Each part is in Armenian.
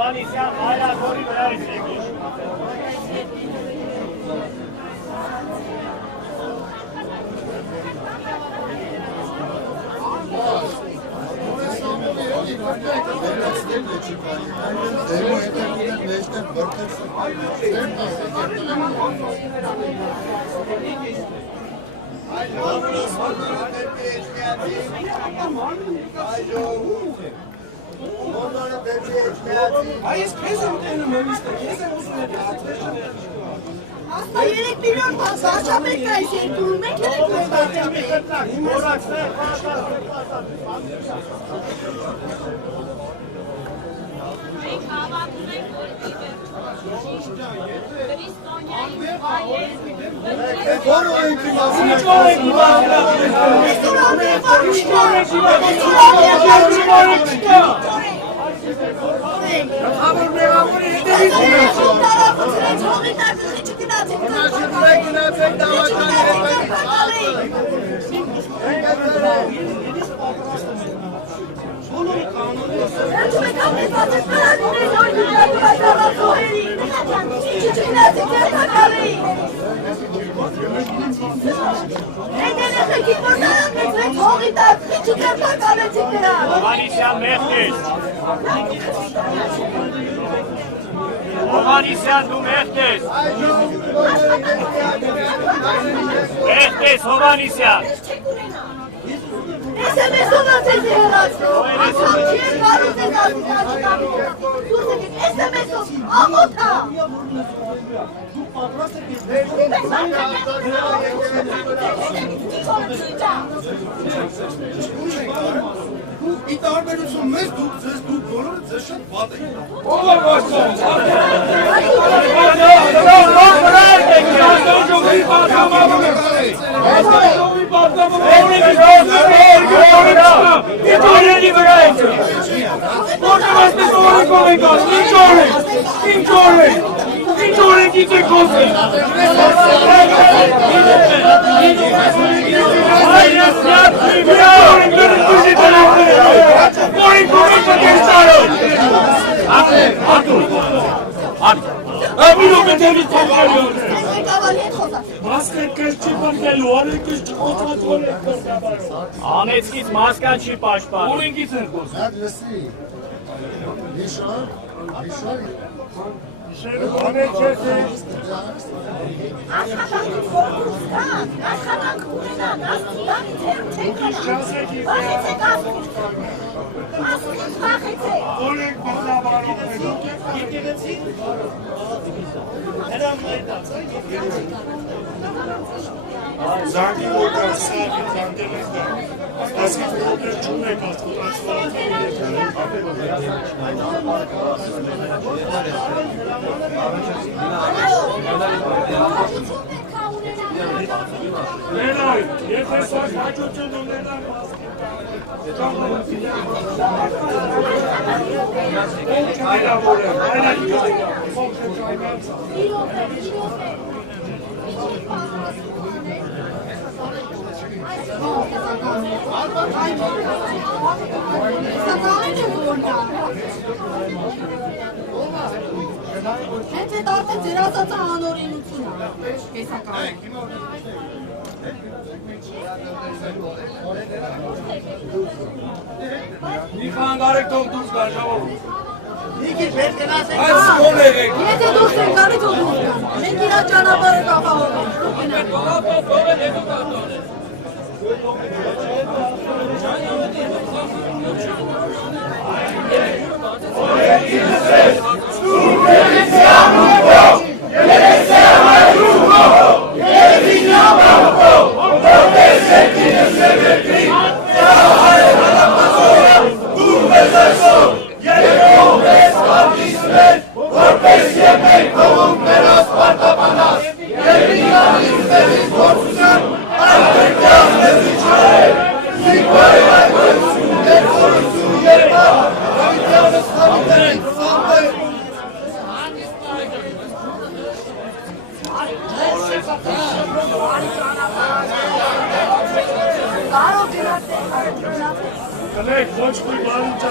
Հովանեսյան Հայրազորի վրայից եկիշ։ Այս քեզ եմ տենում ըստը, քեզ եմ ուզում Asta երեք միլիոն վաճառեք այս երկրում, մենք եք վաճառեք։ Մենք հավատում ենք, որ դիպը Քրիստոնյայի հայեր Որո ենք իմացում եք Հովանեսյան մեղքես։ Հովանեսյան դու մեղքես։ Մեղքես Հովանեսյան։ Ես եմ ես ոնացես է հրացնում, անգամ չես վարուց ես ասիքացիկամի, ես եմ ես ամոթա։ Ի տարբերություն մեզ դուք բոլորը ձեզ շատ վատ եք։ Անեցքից մասկան չի պաշտպանում։ Օրենքից են խոսում։ Աշխատանքից որքուց կան, աշխատանք ունենան, աստիանի թերմ չեն կանան, վախեցեք ասկից վախեցեք։ Օրենք բաղնաբարով Զանգի որկար սաղի ծանտել եք դա, ասկից որքեր չուն եք Ներայ, եթե սակ հաճություն ունենան Հենց այդ արդեն ձեր ասածը անօրենություն է, կեսականը։ Մի խանգարեք թող դուրս կան ժողովուրդ։ Այս կոն եղեք։ Եթե դուրս են գալի թող դուրս կան։ Մենք իրար ճանապարհը կապահովենք։ Ալեքսանդր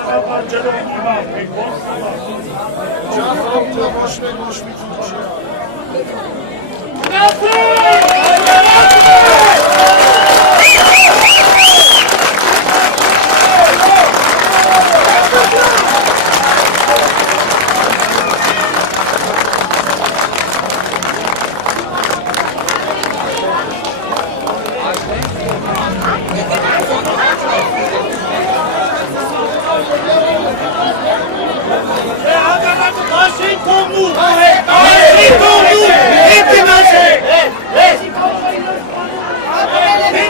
Ախապանջերով իմավ, մենք ոնց կլավ։ Ճախ ապտը ոչ մեկ ոչ մի քիչ չի։ Մեղտես!